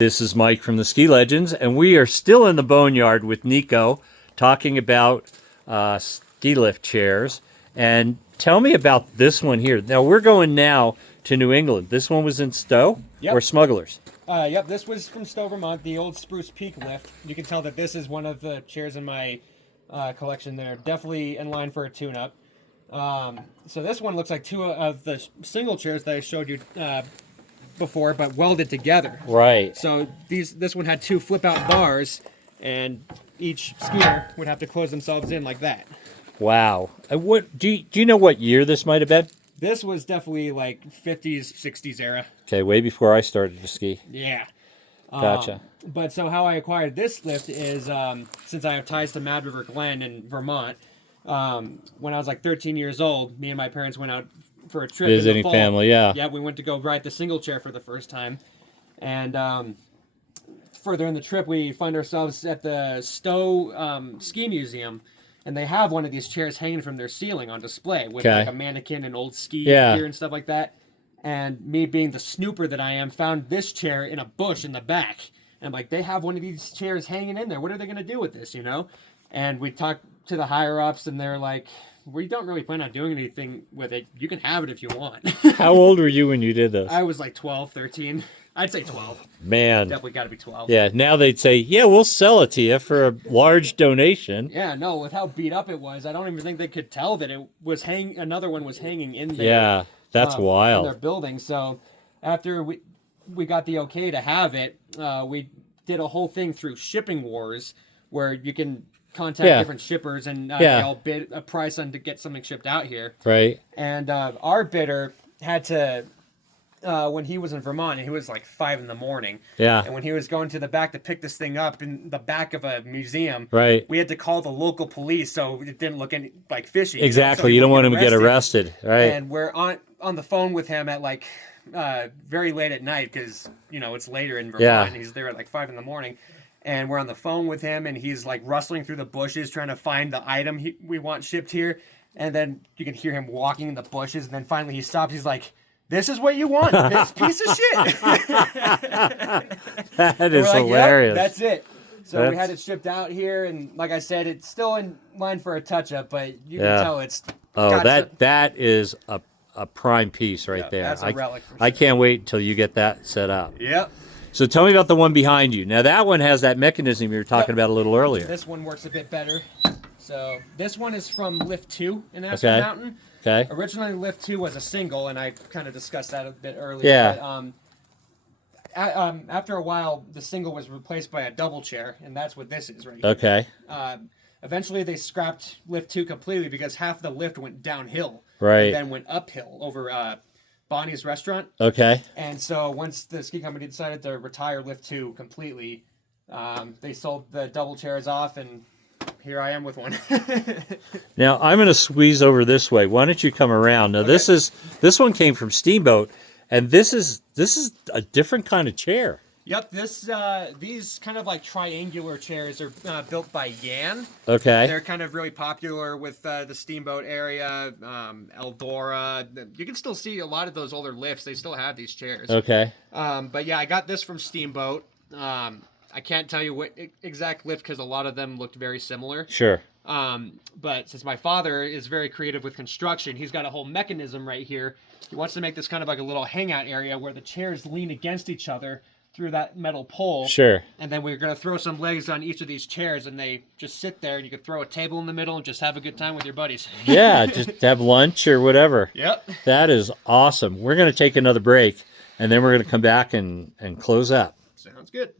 This is Mike from the Ski Legends, and we are still in the boneyard with Neako talking about ski lift chairs. And tell me about this one here. Now, we're going now to New England. This one was in Stowe or Smugglers? Yep, this was from Stowe, Vermont, the old Spruce Peak lift. You can tell that this is one of the chairs in my collection there. Definitely in line for a tune-up. So this one looks like two of the single chairs that I showed you before, but welded together. Right. So this one had two flip-out bars, and each skier would have to close themselves in like that. Wow. What do you know what year this might have been? This was definitely like 50s, 60s era. Okay, way before I started to ski. Yeah. Gotcha. But so how I acquired this lift is, since I have ties to Mad River Glen in Vermont, when I was like 13 years old, me and my parents went out for a trip. Visiting in the fall. family, yeah. Yeah, we went to go ride the single chair for the first time. And further in the trip, we find ourselves at the Stowe Ski Museum. And they have one of these chairs hanging from their ceiling on display with like a mannequin and old ski gear and stuff like that. And me being the snooper that I am, found this chair in a bush in the back. And I'm like, they have one of these chairs hanging in there. What are they going to do with this, you know? And we talked to the higher-ups, and they're like, we don't really plan on doing anything with it. You can have it if you want. How old were you when you did this? I was like 12, 13. I'd say 12. Man. Definitely got to be 12. Yeah, now they'd say, yeah, we'll sell it to you for a large donation. Yeah, no, with how beat up it was, I don't even think they could tell that it was another one was hanging in there. Yeah, that's wild. In their building. So after we got the okay to have it, we did a whole thing through Shipping Wars where you can contact different shippers and they all bid a price on to get something shipped out here. Right. And our bidder had to, when he was in Vermont, he was like 5 a.m. Yeah. And when he was going to the back to pick this thing up in the back of a museum, right, we had to call the local police so it didn't look any like fishy. Exactly. So you don't want him to get arrested. Right. And we're on the phone with him at like very late at night because, you know, it's later in Vermont. Yeah. He's there at like 5 a.m. And we're on the phone with him, and he's like rustling through the bushes trying to find the item we want shipped here. And then you can hear him walking in the bushes, and then finally he stops. He's like, "This is what you want, this piece of shit." That is like, hilarious. Yep, that's it. So we had it shipped out here, and like I said, it's still in line for a touch-up, but you can tell it's... that is a prime piece right there. That's a relic for sure. I can't wait until you get that set up. Yep. So tell me about the one behind you. Now that one has that mechanism you were talking about a little earlier. This one works a bit better. So this one is from Lift 2 in Aspen Mountain. Okay. Originally Lift 2 was a single, and I kind of discussed that a bit earlier. Yeah. But, after a while, the single was replaced by a double chair, and that's what this is right here. Okay. Eventually they scrapped Lift 2 completely because half the lift went downhill. Right. And then went uphill over Bonnie's restaurant. Okay. And so once the ski company decided to retire Lift 2 completely, they sold the double chairs off, and here I am with one. Now I'm going to squeeze over this way. Why don't you come around? Now this one came from Steamboat, and this is a different kind of chair. Yep, these kind of like triangular chairs are built by Yan. Okay. They're kind of really popular with the Steamboat area, Eldora. You can still see a lot of those older lifts. They still have these chairs. Okay. But yeah, I got this from Steamboat. I can't tell you what exact lift because a lot of them looked very similar. Sure. But since my father is very creative with construction, he's got a whole mechanism right here. He wants to make this kind of like a little hangout area where the chairs lean against each other through that metal pole. Sure. And then we're going to throw some legs on each of these chairs, and they just sit there, and you can throw a table in the middle and just have a good time with your buddies. Yeah, just have lunch or whatever. Yep. That is awesome. We're going to take another break, and then we're going to come back and close up. Sounds good.